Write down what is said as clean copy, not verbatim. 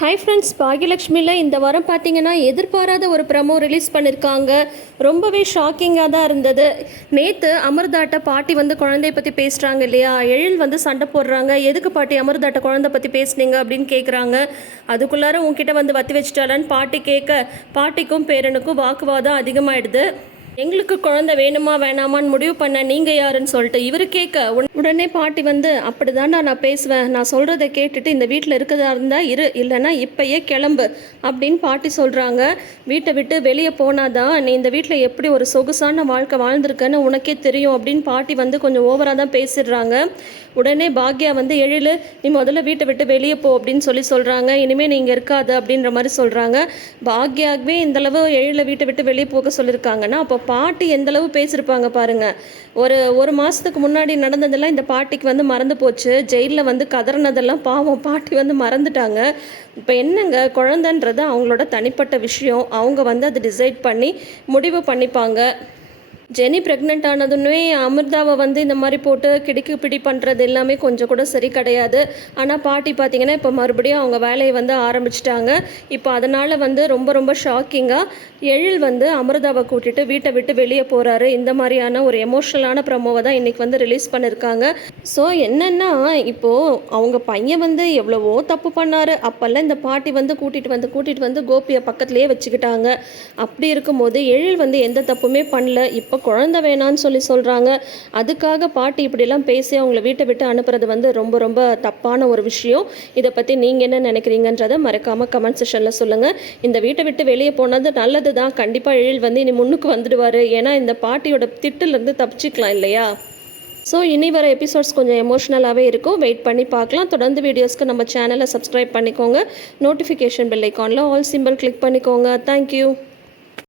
Hi friends, பாகியலட்சுமியில் இந்த வாரம் பார்த்தீங்கன்னா எதிர்பாராத ஒரு ப்ரமோ ரிலீஸ் பண்ணியிருக்காங்க. ரொம்பவே ஷாக்கிங்காக தான் இருந்தது. நேற்று அமிர்தாட்ட பாட்டி வந்து குழந்தைய பற்றி பேசுகிறாங்க இல்லையா, எழில் வந்து சண்டை போடுறாங்க. எதுக்கு பாட்டி அமிர்தாட்ட குழந்தை பற்றி பேசுனீங்க அப்படின்னு கேட்குறாங்க. அதுக்குள்ளார உங்ககிட்ட வந்து வத்தி வச்சுட்டாலான்னு பாட்டி கேட்க, பாட்டிக்கும் பேரனுக்கும் வாக்குவாதம் அதிகமாகிடுது. எங்களுக்கு குழந்தை வேணுமா வேணாமான்னு முடிவு பண்ண நீங்கள் யாருன்னு சொல்லிட்டு இவர் கேட்க, உடனே பாட்டி வந்து அப்படி தாண்டா நான் பேசுவேன், நான் சொல்கிறத கேட்டுட்டு இந்த வீட்டில் இருக்கிறதா இருந்தால் இரு, இல்லைன்னா இப்போயே கிளம்பு அப்படின்னு பாட்டி சொல்கிறாங்க. வீட்டை விட்டு வெளியே போனாதான் நீ இந்த வீட்டில் எப்படி ஒரு சொகுசான வாழ்க்கை வாழ்ந்திருக்கன்னு உனக்கே தெரியும் அப்படின்னு பாட்டி வந்து கொஞ்சம் ஓவராக தான் பேசிடுறாங்க. உடனே பாக்யா வந்து எழில், நீ முதல்ல வீட்டை விட்டு வெளியே போ அப்படின்னு சொல்கிறாங்க. இனிமேல் நீங்கள் இருக்காது அப்படின்ற மாதிரி சொல்கிறாங்க. பாக்யாவே இந்தளவு எழில வீட்டை விட்டு வெளியே போக சொல்லியிருக்காங்கன்னா அப்போ பாட்டி எந்தளவு பேசியிருப்பாங்க பாருங்கள். ஒரு மாதத்துக்கு முன்னாடி நடந்ததெல்லாம் இந்த பாட்டிக்கு வந்து மறந்து போச்சு. ஜெயிலில் வந்து கதறினதெல்லாம் பாவம் பாட்டி வந்து மறந்துட்டாங்க. இப்போ என்னங்க, குழந்தைன்றது அவங்களோட தனிப்பட்ட விஷயம். அவங்க வந்து அதை டிசைட் பண்ணி முடிவு பண்ணிப்பாங்க. ஜெனி ப்ரெக்னென்ட் ஆனதுன்னே அமிர்தாவை வந்து இந்த மாதிரி போட்டு கிடுக்கு பிடி பண்ணுறது எல்லாமே கொஞ்சம் கூட சரி கிடையாது. ஆனால் பாட்டி பார்த்திங்கன்னா இப்போ மறுபடியும் அவங்க வேலையை வந்து ஆரம்பிச்சிட்டாங்க. இப்போ அதனால் வந்து ரொம்ப ரொம்ப ஷாக்கிங்காக எழில் வந்து அமிர்தாவை கூட்டிகிட்டு வீட்டை விட்டு வெளியே போகிறாரு. இந்த மாதிரியான ஒரு எமோஷ்னலான ப்ரமோவை தான் இன்றைக்கி வந்து ரிலீஸ் பண்ணியிருக்காங்க. ஸோ என்னென்னா, இப்போது அவங்க பையன் வந்து எவ்வளவோ தப்பு பண்ணார். அப்போல்லாம் இந்த பாட்டி வந்து கூட்டிகிட்டு வந்து கோபியை பக்கத்துலேயே வச்சுக்கிட்டாங்க. அப்படி இருக்கும்போது எழில் வந்து எந்த தப்புமே பண்ணல. இப்போ குழந்தை வேணான்னு சொல்கிறாங்க. அதுக்காக பாட்டி இப்படிலாம் பேசி அவங்கள வீட்டை விட்டு அனுப்புறது வந்து ரொம்ப ரொம்ப தப்பான ஒரு விஷயம். இதை பற்றி நீங்கள் என்ன நினைக்கிறீங்கன்றதை மறக்காமல் கமெண்ட் செஷனில் சொல்லுங்கள். இந்த வீட்டை விட்டு வெளியே போனது நல்லது தான். கண்டிப்பாக எழில் வந்து இனி முன்னுக்கு வந்துடுவார். ஏன்னா இந்த பாட்டியோட திட்டிலேருந்து தப்பிச்சிக்கலாம் இல்லையா. ஸோ இனி வர எபிசோட்ஸ் கொஞ்சம் எமோஷ்னலாகவே இருக்கும். வெயிட் பண்ணி பார்க்கலாம். தொடர்ந்து வீடியோஸ்க்கு நம்ம சேனலை சப்ஸ்கிரைப் பண்ணிக்கோங்க. நோட்டிஃபிகேஷன் பெல் ஐக்கானில் ஆல் சிம்பிள் கிளிக் பண்ணிக்கோங்க. தேங்க்யூ.